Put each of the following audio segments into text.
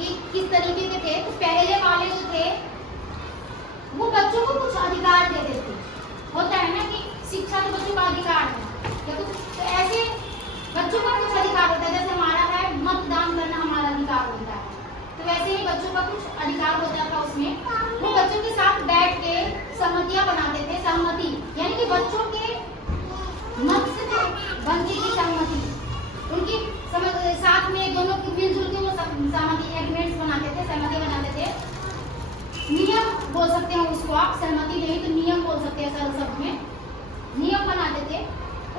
कि किस तरीके के थे। तो पहले वाले जो थे वो बच्चों को कुछ अधिकार देते थे। होता है ना कि शिक्षा तो बच्चों का अधिकार है, या तो ऐसे बच्चों का कुछ अधिकार होता है, जैसे हमारा है मतदान करना हमारा अधिकार होता है, तो वैसे ही बच्चों का कुछ अधिकार होता था। उसमें वो बच्चों के साथ बैठ के सहमतियां बनाते थे। सहमति यानी कि बच्चों के मत से बनती थी सहमति, उनकी साथ में दोनों की मिलजुल के वो सहमति एग्रीमेंट्स बनाते थे, सहमति बनाते थे। नियम बोल सकते हैं उसको आप, सहमति नहीं तो नियम बोल सकते हैं सरल शब्द में। नियम बनाते थे,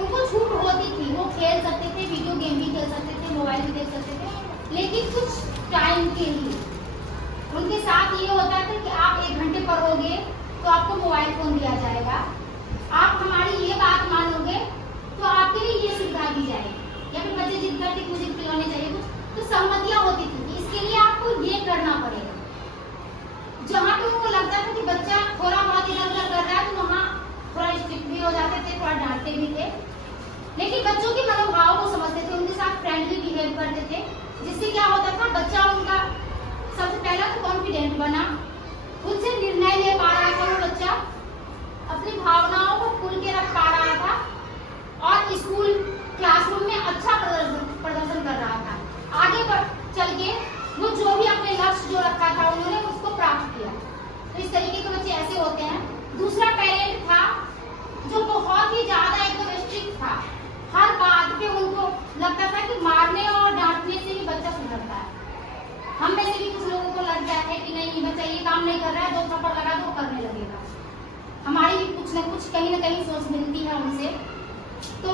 उनको छूट होती थी, वो खेल सकते थे, वीडियो गेम भी खेल सकते थे, मोबाइल भी देख सकते थे, लेकिन कुछ टाइम के लिए। उनके साथ ये होता था कि आप 1 घंटे पढ़ोगे तो आपको मोबाइल फोन दिया जाएगा, आप हमारी ये बात मानोगे तो आपके लिए ये सुविधा दी जाएगी, या फिर बच्चे जिद करते मुझे खिलौने चाहिए कुछ, तो सहमतियां होती थी। इसके लिए आपको ये करना पड़ेगा। जहाँ पे उनको लगता था कि बच्चा थोड़ा बहुत इधर उधर कर रहा है तो वहाँ थोड़ा स्ट्रिक्ट भी हो जाते थे, थोड़ा डांटते भी थे, लेकिन बच्चों के मनोभाव को समझते थे, उनके साथ फ्रेंडली बिहेव करते थे, जिससे क्या होता था बच्चा उनका सबसे पहला तो कॉन्फिडेंट बना, खुद से निर्णय ले पा रहा था वो बच्चा, अपनी भावनाओं को खुल के रख पा रहा था, और स्कूल क्लासरूम में अच्छा प्रदर्शन कर रहा था। आगे चल के वो जो भी अपने लक्ष्य जो रखा था उन्होंने उसको प्राप्त किया। तो इस तरीके के बच्चे ऐसे होते हैं। दूसरा पेरेंट था जो बहुत ही ज्यादा एकदम स्ट्रिक्ट था, हर बात पे उनको लगता था कि मारने और डांटने से ही बच्चा सुधरता है। हम में से भी कुछ लोगों को लगता है कि नहीं बच्चा ये काम नहीं कर रहा है, 2 थप्पड़ लगा दो करने लगेगा। हमारी भी कुछ न कुछ कहीं ना कहीं सोच मिलती है उनसे। तो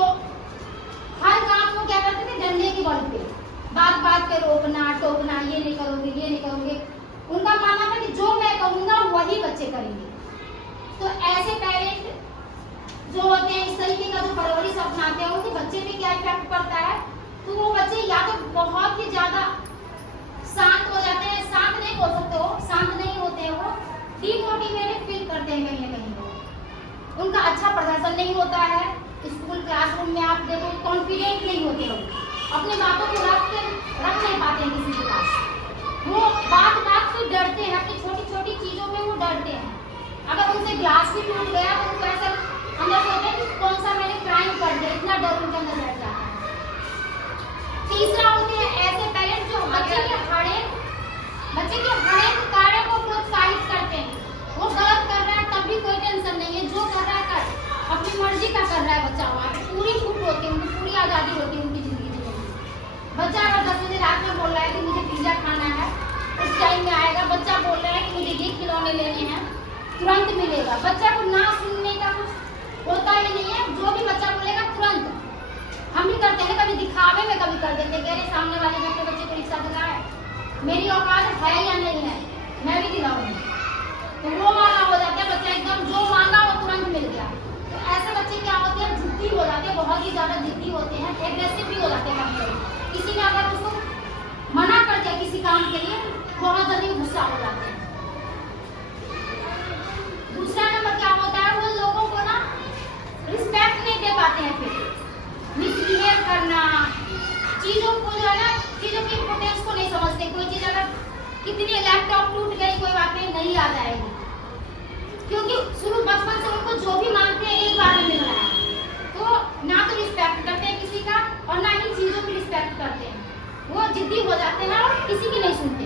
हर काम को क्या करते थे, डंडे के बल पे, बात बात पे रोकना टोकना, ये नहीं करोगे ये नहीं करोगे। उनका मानना था कि जो मैं कहूंगा वही बच्चे करेंगे। तो ऐसे पेरेंट जो होते हैं इस तरीके का जो परवरिश अपनाते हैं, उनके बच्चे पे क्या इफेक्ट पड़ता है, तो वो बच्चे या तो बहुत ही ज्यादा शांत हो जाते हैं, शांत नहीं बोल सकते हो, शांत नहीं होते हैं, वो डिमोटिवेटेड फील करते हैं कहीं ना कहीं। उनका अच्छा प्रदर्शन नहीं होता है स्कूल क्लासरूम में, आप देखो कॉन्फिडेंट नहीं होते हो, अपनी बातों को रख नहीं पाते हैं किसी के पास, वो बात से डरते हैं, अपनी छोटी छोटी चीजों में वो डरते हैं। अगर उनसे ग्लास भी टूट गया तो उनको ऐसा अंदर सोचते हैं कि कौन सा मैंने क्राइम कर दिया, इतना डर उनके अंदर बैठ जाता है। तीसरा होते हैं ऐसे पेरेंट्स जो बच्चे के हर एक कार्य को प्रोत्साहित करते हैं। वो गलत कर रहा है तब भी कोई टेंशन नहीं है, जो कर रहा है कर, अपनी मर्जी का कर रहा है बच्चा, वहाँ पे पूरी छूट होती है, उनकी पूरी आजादी होती है उनकी जिंदगी जीने की। बच्चा अगर 10 बजे रात में बोल रहा है कि मुझे पिज्जा खाना है, उस टाइम में आएगा। बच्चा बोल रहा है कि मुझे ये खिलौने लेने हैं, तुरंत मिलेगा। बच्चा को ना सुनने का कुछ होता ही नहीं है, जो भी बच्चा बोलेगा तुरंत। हम भी करते हैं, कभी दिखावे में कभी कर देते हैं, अरे सामने वाले घर के बच्चे को रिक्शा दिलाए, मेरी औकात है या नहीं है, मैं भी दिलाऊंगी, तो वो वाला हो जाता है बच्चा, एकदम जो मांगा वो तुरंत मिल गया। तो ऐसे बच्चे क्या होते हैं, जिद्दी हो जाते हैं, बहुत ही ज्यादा जिद्दी होते हैं, एग्रेसिव भी हो जाते हैं। किसी ने अगर उसको मना कर दिया किसी काम के लिए, बहुत जल्दी गुस्सा हो जाते हैं। दूसरा नंबर क्या होता है, वो लोगों को ना रिस्पेक्ट नहीं दे पाते हैं, फिर मिसबिहेव करना, चीजों को जो है ना, चीजों की इम्पोर्टेंस को नहीं समझते। कोई चीज अगर कितनी लैपटॉप टूट गई, कोई बात नहीं याद आएगी, क्योंकि शुरू बचपन से उनको जो भी मांगते हैं एक बार में मिल रहा है, तो ना तो रिस्पेक्ट करते हैं किसी का और ना ही चीजों की रिस्पेक्ट करते हैं, वो जिद्दी हो जाते हैं और किसी की नहीं सुनते।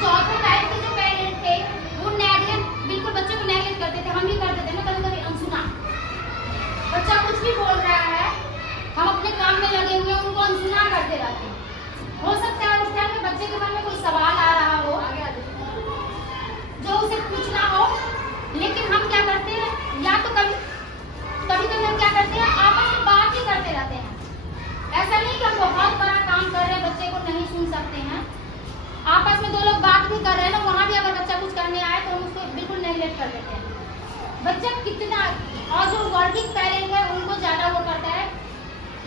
चौथे टाइप के जो पेरेंट थे वो नेगलेक्ट, बिल्कुल बच्चे को नेगलेक्ट करते थे। हम भी करते थे ना कभी कभी, अनसुना, बच्चा कुछ भी बोल रहा है, हम अपने काम में लगे हुए हैं, उनको अनसुना करते रहते हैं। हो सकता है उस टाइम में बच्चे के मन में कोई सवाल आ रहा हो जो उसे पूछना हो, लेकिन हम क्या करते हैं, या तो कभी हम क्या करते हैं, आपस में बात ही करते रहते हैं। ऐसा नहीं कि हम बहुत बड़ा काम कर रहे हैं, बच्चे को नहीं सुन सकते हैं, आपस में 2 लोग बात भी कर रहे हैं ना, वहाँ भी अगर बच्चा कुछ करने आए तो हम उसको बिल्कुल नेगलेक्ट कर देते हैं। बच्चा कितना, और जो वर्किंग पेरेंट है उनको ज्यादा वो करता है,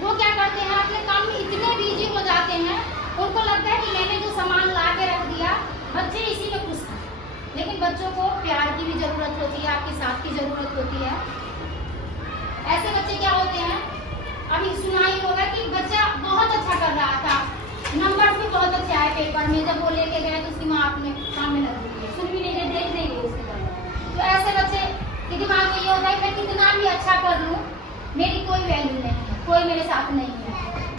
वो क्या करते हैं, अपने काम में इतने बिजी हो जाते हैं, उनको लगता है कि मैंने जो सामान ला के रख दिया, बच्चे इसी में खुश हैं। लेकिन बच्चों को प्यार की भी जरूरत होती है, आपके साथ की जरूरत होती है। ऐसे बच्चे क्या होते हैं, अभी सुना ही होगा कि बच्चा बहुत अच्छा कर रहा था, नंबर भी बहुत अच्छे आए पेपर में, सामने लग रही है, सुन भी नहीं रहे, देख नहीं रहे उसके तरफ। तो ऐसे बच्चे के दिमाग में ये होता है मैं कितना भी अच्छा कर लूँ मेरी कोई वैल्यू नहीं है, कोई मेरे साथ नहीं है।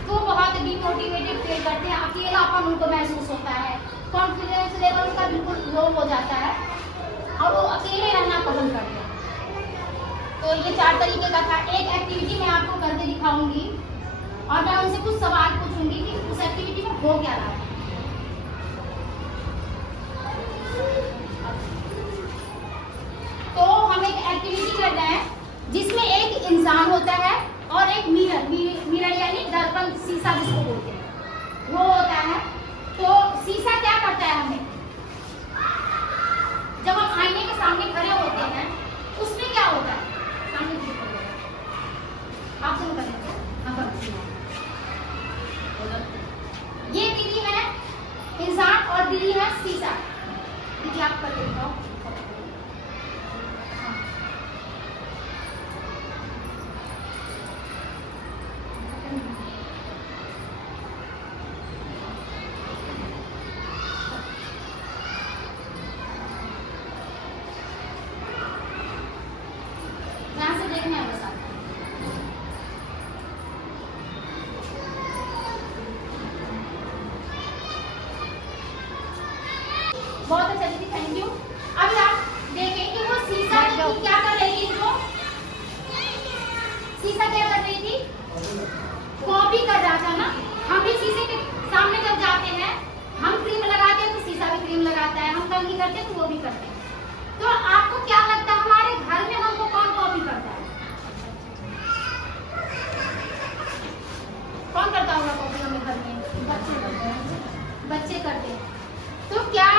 तो बहुत डिमोटिवेटेड फील करते हैं, अकेलापन उनको महसूस होता है, कॉन्फिडेंस लेवल उनका बिल्कुल लो हो जाता है और वो अकेले रहना पसंद करते हैं। तो ये 4 तरीके का था। एक एक्टिविटी मैं आपको करके दिखाऊंगी और मैं उनसे कुछ सवाल पूछूंगी कि उस एक्टिविटी में हो क्या रहा है। तो हम एक एक्टिविटी कर रहे हैं जिसमें एक इंसान होता है और एक मिरर यानी दर्पण, शीशा जिसको बोलते हैं वो होता है। तो शीशा क्या करता है हमें, जब हम आईने के सामने खड़े होते हैं उसमें क्या होता है, सामने आप सुन कर ये दीदी है इंसान और दीदी है शीशा। दीदी आप कर देता हूँ। यहाँ से देखना है बस आपको। बहुत अच्छा दीदी, थैंक यू। अब आप देखें कि वो शीशा क्या कर रही थी, वो शीशा क्या कर रही थी, कॉपी कर रहा था ना। हम भी शीशे के सामने जब जाते हैं हम क्रीम लगाते हैं तो शीशा भी क्रीम लगाता है, हम कंघी करते हैं तो वो भी करते हैं। तो आपको क्या लगता है हमारे घर में हमको कौन कॉपी करता है, कौन करता होगा कॉपी हमें घर में? बच्चे करते हैं। तो क्या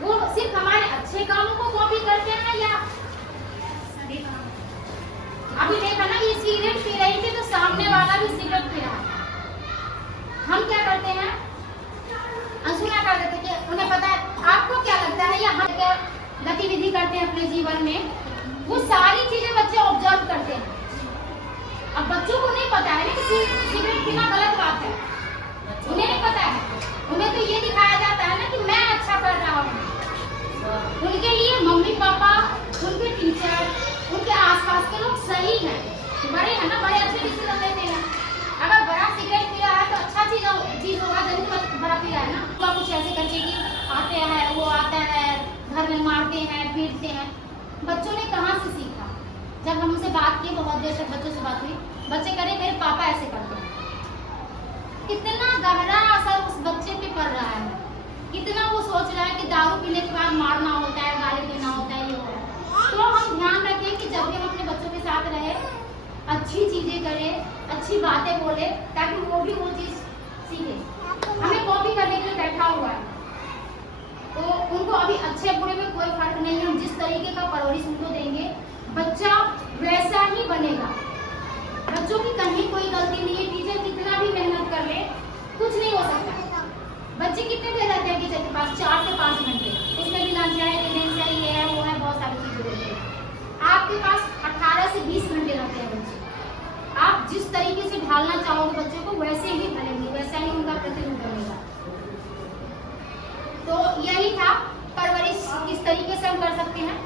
वो सिर्फ हमारे अच्छे कामों को कॉपी करते हैं या सभी काम? अभी देखा ना ये सिगरेट पी रही थी तो सामने वाला भी सिगरेट पी रहा है। हम क्या करते हैं, अनसुना कर देते हैं, उन्हें पता है। आपको क्या लगता है या हम क्या गतिविधि करते हैं अपने जीवन में, वो सारी चीजें बच्चे ऑब्जर्व करते हैं। अब बच्चों को नहीं पता है ना कि सिगरेट पीना गलत बात है, उन्हें नहीं पता है। उन्हें तो ये दिखाया जाता है ना कि मैं अच्छा कर रहा हूँ। उनके लिए मम्मी पापा, उनके टीचर, उनके आसपास के लोग सही हैं, बड़े हैं ना, बड़े अच्छे डिसीजन लेते हैं। अगर बड़ा सिगरेट पी रहा है तो अच्छा चीज होगा, जरूर बड़ा पी रहा है ना। तो कुछ ऐसे करके कि आते हैं, वो आता है, घर में मारते हैं, पीटते हैं। बच्चों ने कहाँ से सीखा? जब हम उनसे बात की, बहुत देर तक बच्चों से बात हुई, बच्चे कह रहे मेरे पापा ऐसे करते हैं। कितना गहरा असर उस बच्चे पे पड़ रहा है, कितना वो सोच रहा है कि दारू पीने के बाद मारना होता है, गाली देना होता है, ये होता है। तो हम ध्यान रखें कि जब भी हम अपने बच्चों के साथ रहे, अच्छी चीजें करें, अच्छी बातें बोले, ताकि वो भी वो चीज सीखे। हमें कॉपी करने के लिए बैठा हुआ है तो उनको अभी अच्छे बुरे में कोई फर्क नहीं है। हम जिस तरीके का परवरिश उनको देंगे बच्चा वैसा ही बनेगा। बच्चों की कहीं कोई गलती नहीं है, टीचर कितना भी मेहनत कर ले कुछ नहीं हो सकता। बच्चे कितने देर रहते हैं टीचर के पास? 4 से 5 घंटे, उसमें भी लंच है, अटेंडेंस है, ये है, वो है, बहुत सारी चीजें होती है। आपके पास 18 से 20 घंटे रहते हैं बच्चे। आप जिस तरीके से ढालना चाहोगे बच्चों को वैसे ही ढलेंगे, वैसा ही उनका प्रतिरूप बनेगा। तो यही था परवरिश किस तरीके से हम कर सकते हैं।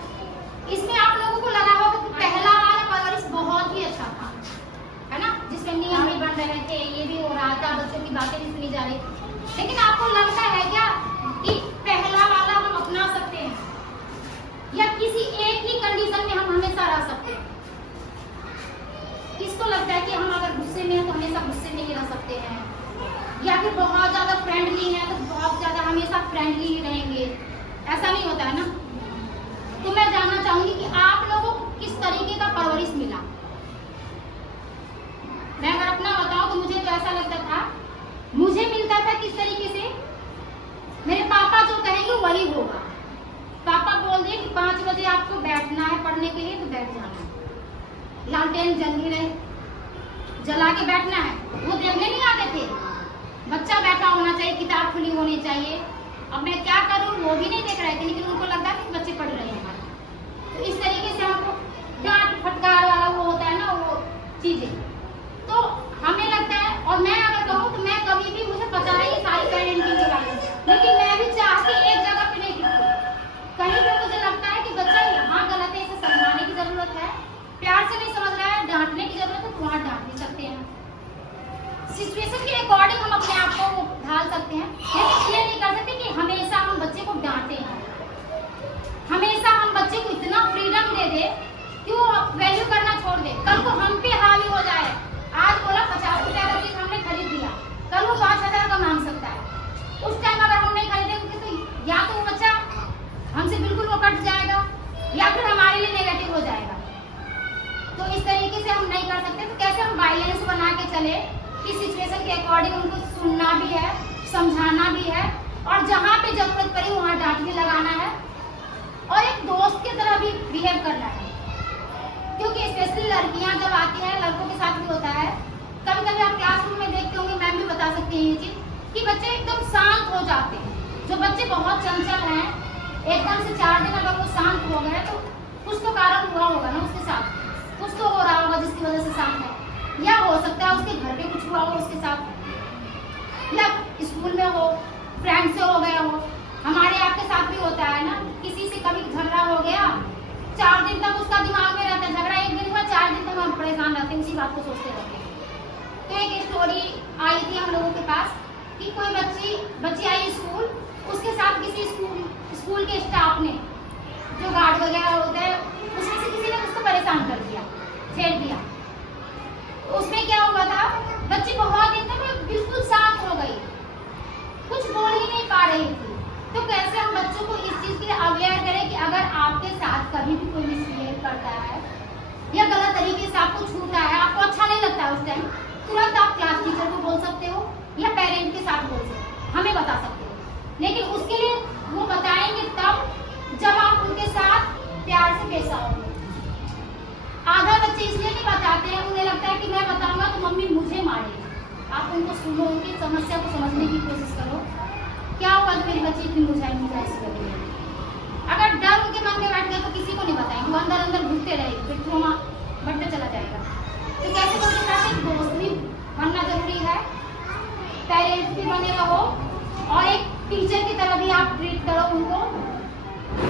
इसमें आप लोगों को लगा होगा कि पहला वाला परवरिश बहुत ही अच्छा था, है ना, जिसमें नियम भी बन रहे थे, ये भी हो रहा था, बच्चों की बातें भी सुनी जा रही थी। लेकिन आपको लगता है क्या कि पहला वाला हम अपना सकते हैं या किसी एक ही कंडीशन में हम हमेशा रह सकते हैं? किसको लगता है कि हम अगर गुस्से में हैं तो हमेशा गुस्से में ही रह सकते हैं, या फिर बहुत ज्यादा फ्रेंडली है तो बहुत ज्यादा हमेशा फ्रेंडली ही रहेंगे? ऐसा नहीं होता है ना। तो मैं जानना चाहूंगी कि आप लोगों को किस तरीके का परवरिश मिला। मैं अगर अपना बताऊं तो मुझे तो ऐसा लगता था, मुझे मिलता था किस तरीके से, मेरे पापा जो कहेंगे वही होगा। पापा बोल दिए कि 5 बजे आपको बैठना है पढ़ने के लिए तो बैठ जाना है, लालटेन जल्दी रहे जला के बैठना है। वो देखने नहीं आते थे, बच्चा बैठा होना चाहिए, किताब खुली होनी चाहिए। अब मैं क्या करूं वो भी नहीं देख रहे थे, लेकिन उनको लगता है कि बच्चे पढ़ रहे हैं हमारे। तो इस तरीके से हमको डांट फटकार वाला वो होता है ना, वो चीजें तो हमें लगता है। और मैं अगर कहूँ तो मैं कभी भी, मुझे पता है ये सारी पेरेंटिंग के बारे में, लेकिन मैं भी चाहती एक जगह पे सिचुएशन के अकॉर्डिंग हम अपने आप को ढाल सकते हैं, लेकिन ये नहीं कर सकते कि हमेशा हम बच्चे को डांटे हैं, हमेशा हम बच्चे को इतना फ्रीडम दे दे कि वो वैल्यू करना छोड़ दे, कल को हम पे हावी हो जाए। आज बोला 50 रुपया का चीज हमने खरीद दिया, कल वो 5000 का मांग सकता है। उस टाइम अगर हम नहीं खरीदेंगे तो या तो वो बच्चा हमसे बिल्कुल वो कट जाएगा या फिर हमारे लिए नेगेटिव हो जाएगा। तो इस तरीके से हम नहीं कर सकते। तो कैसे हम बैलेंस बना के चले कि सिचुएशन के अकॉर्डिंग उनको सुनना भी है, समझाना भी है, और जहाँ पे जरूरत पड़ी वहाँ डांट के लगाना है, और एक दोस्त की तरह भी बिहेव करना है। क्योंकि स्पेशली लड़कियां जब आती हैं, लड़कों के साथ भी होता है, कभी कभी आप क्लासरूम में देखते होंगे, मैम भी बता सकती हैं ये चीज, कि बच्चे एकदम शांत हो जाते हैं। जो बच्चे बहुत चंचल हैं, एकदम से 4 दिन अगर वो शांत हो गए तो कुछ तो कारण हुआ होगा ना उसके साथ, कुछ तो हो रहा होगा जिसकी वजह से शांत है, या हो सकता है उसके घर पे कुछ हुआ हो उसके साथ, या स्कूल में हो, फ्रेंड से हो गया हो। हमारे आपके साथ भी होता है ना, किसी से कभी झगड़ा हो गया, 4 दिन तक उसका दिमाग में रहता है, झगड़ा एक दिन हुआ 4 दिन तक हम परेशान रहते हैं, उसी बात को सोचते रहते हैं। तो एक स्टोरी आई थी हम लोगों के पास कि कोई बच्ची आई स्कूल, उसके साथ किसी स्कूल के स्टाफ ने, जो गार्ड वगैरह होते हैं, उसमें से किसी ने उसको परेशान कर दिया, छेड़ दिया। उसमें क्या हुआ था, बच्ची बहुत दिन तक बिल्कुल शांत हो गई, कुछ बोल ही नहीं पा रही थी। तो कैसे हम बच्चों को इस चीज के लिए अवेयर करें कि अगर आपके साथ कभी भी कोई मिसबिहेव करता है या गलत तरीके से आपको छूता है, आपको अच्छा नहीं लगता है, उस टाइम तुरंत आप क्लास टीचर को बोल सकते हो या पेरेंट के साथ बोल सकते हो, हमें बता सकते हो। लेकिन उसके लिए वो बताएंगे तब जब आप उनके साथ प्यार से पेश आओगे। आधा बच्चे इसलिए नहीं बताते हैं, उन्हें लगता है कि मैं बताऊंगा तो मम्मी मुझे मारेगी। आप उनको सुनो, उनकी समस्या को समझने की कोशिश करो, क्या हुआ तो मेरी बच्ची इतनी मुझाई कर रही है। अगर डर उनके मन में बैठ गया तो किसी को नहीं बताएंगे, वो अंदर अंदर घुसते रहेगी, फिर ट्रॉमा बढ़ते चला जाएगा। तो कैसे उनके साथ एक दोस्त भी बनना जरूरी है, पेरेंट्स भी बने रहो, और एक टीचर की तरह भी आप ट्रीट करो उनको।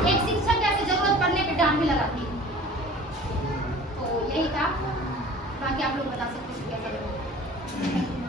एक शिक्षक जैसे जरूरत पड़ने पे डांट भी लगाती है। तो यही था, बाकी आप लोग बता सकते हैं क्या करें।